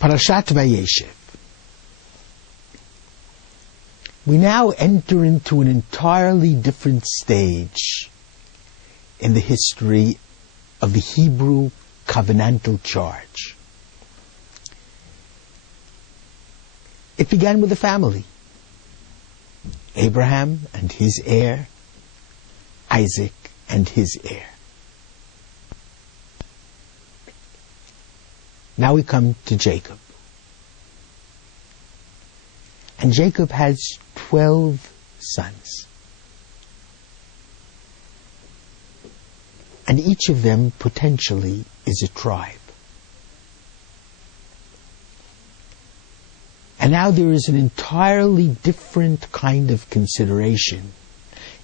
Parashat Vayeshev. We now enter into an entirely different stage in the history of the Hebrew covenantal charge. It began with a family. Abraham and his heir, Isaac and his heir. Now we come to Jacob. And Jacob has 12 sons. And each of them potentially is a tribe. And now there is an entirely different kind of consideration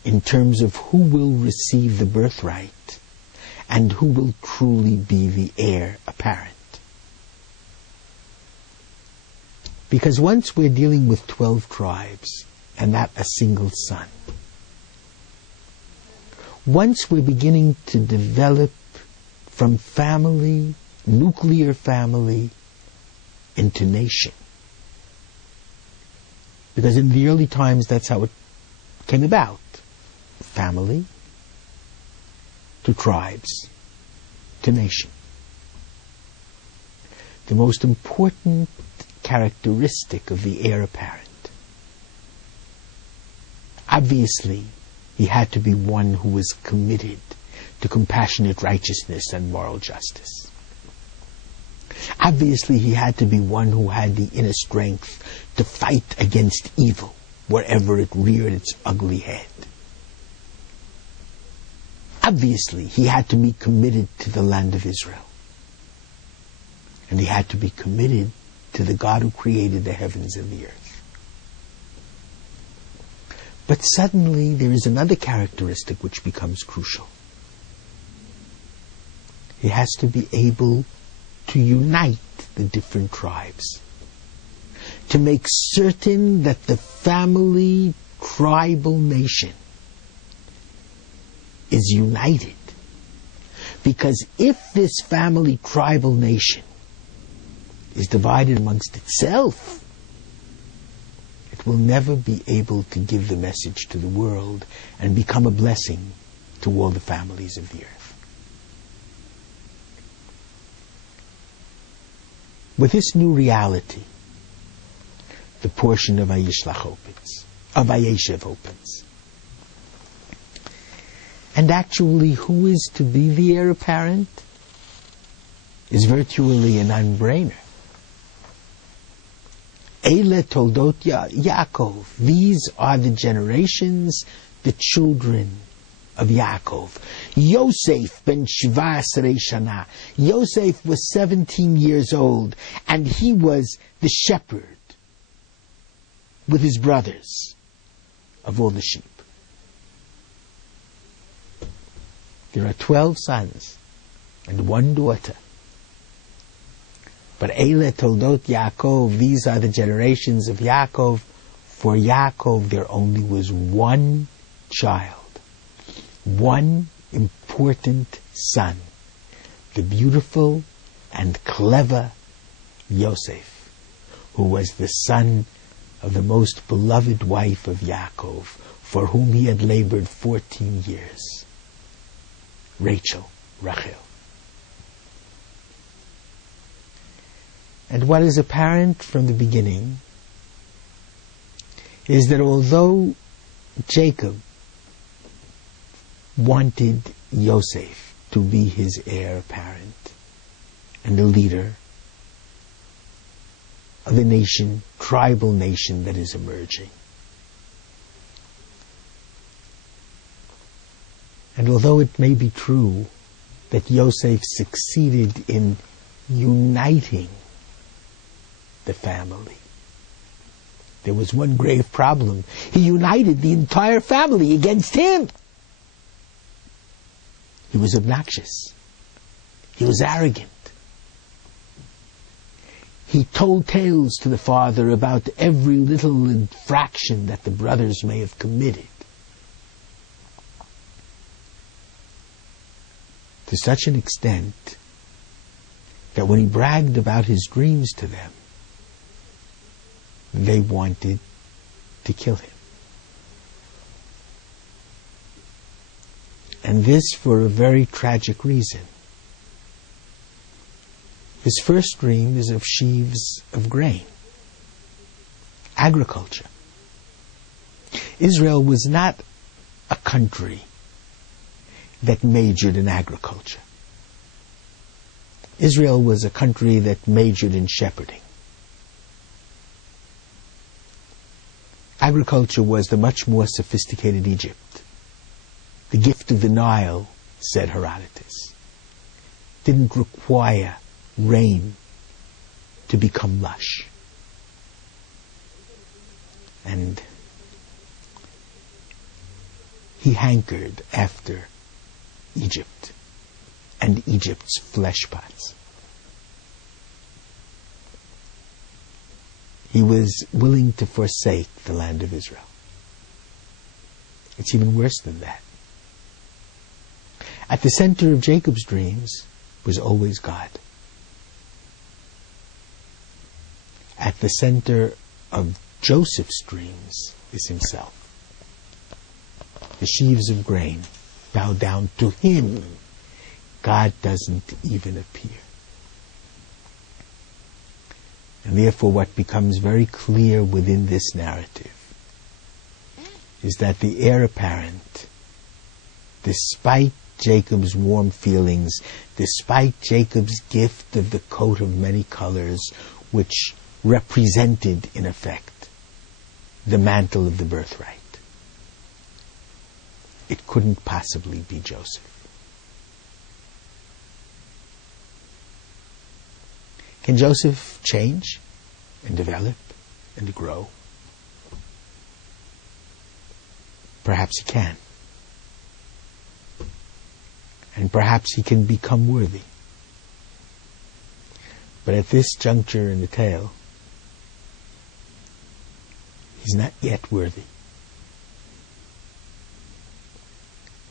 in terms of who will receive the birthright and who will truly be the heir apparent. Because once we're dealing with 12 tribes and not a single son, once we're beginning to develop from family, nuclear family, into nation. Because in the early times, that's how it came about. Family, to tribes, to nation. The most important characteristic of the heir apparent. Obviously, he had to be one who was committed to compassionate righteousness and moral justice. Obviously, he had to be one who had the inner strength to fight against evil wherever it reared its ugly head. Obviously, he had to be committed to the land of Israel. And he had to be committed to the God who created the heavens and the earth. But suddenly there is another characteristic which becomes crucial. He has to be able to unite the different tribes, to make certain that the family tribal nation is united. Because if this family tribal nation is divided amongst itself, it will never be able to give the message to the world and become a blessing to all the families of the earth. With this new reality, the portion of Vayeshev opens. And actually, who is to be the heir apparent is virtually a non-brainer. Eile toldot Yaakov. These are the generations, the children of Yaakov. Yosef ben 17 shana. Yosef was 17 years old, and he was the shepherd with his brothers of all the sheep. There are 12 sons and one daughter. But Eile toldot Yaakov, these are the generations of Yaakov. For Yaakov there only was one child, one important son, the beautiful and clever Yosef, who was the son of the most beloved wife of Yaakov, for whom he had labored 14 years, Rachel. And what is apparent from the beginning is that although Jacob wanted Yosef to be his heir apparent and the leader of the nation, tribal nation that is emerging, and although it may be true that Yosef succeeded in uniting the family, there was one grave problem. He united the entire family against him. He was obnoxious. He was arrogant. He told tales to the father about every little infraction that the brothers may have committed. To such an extent that when he bragged about his dreams to them, they wanted to kill him. And this for a very tragic reason. His first dream is of sheaves of grain, agriculture. Israel was not a country that majored in agriculture. Israel was a country that majored in shepherding. Agriculture was the much more sophisticated Egypt. The gift of the Nile, said Herodotus, didn't require rain to become lush. And he hankered after Egypt and Egypt's flesh pots. He was willing to forsake the land of Israel. It's even worse than that. At the center of Jacob's dreams was always God. At the center of Joseph's dreams is himself. The sheaves of grain bow down to him. God doesn't even appear. And therefore what becomes very clear within this narrative is that the heir apparent, despite Jacob's warm feelings, despite Jacob's gift of the coat of many colors, which represented, in effect, the mantle of the birthright, it couldn't possibly be Joseph. Can Joseph change and develop and grow? Perhaps he can. And perhaps he can become worthy. But at this juncture in the tale, he's not yet worthy.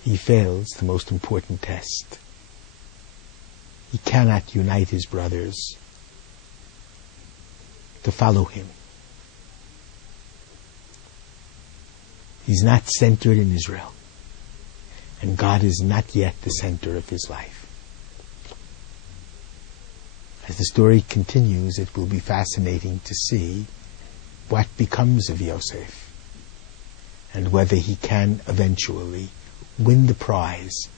He fails the most important test. He cannot unite his brothers to follow him. He's not centered in Israel. And God is not yet the center of his life. As the story continues, it will be fascinating to see what becomes of Yosef and whether he can eventually win the prize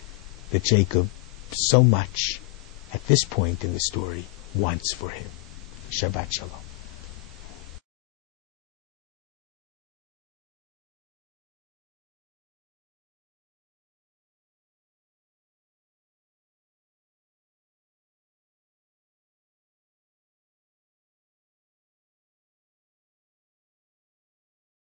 that Jacob so much, at this point in the story, wants for him. Shabbat Shalom.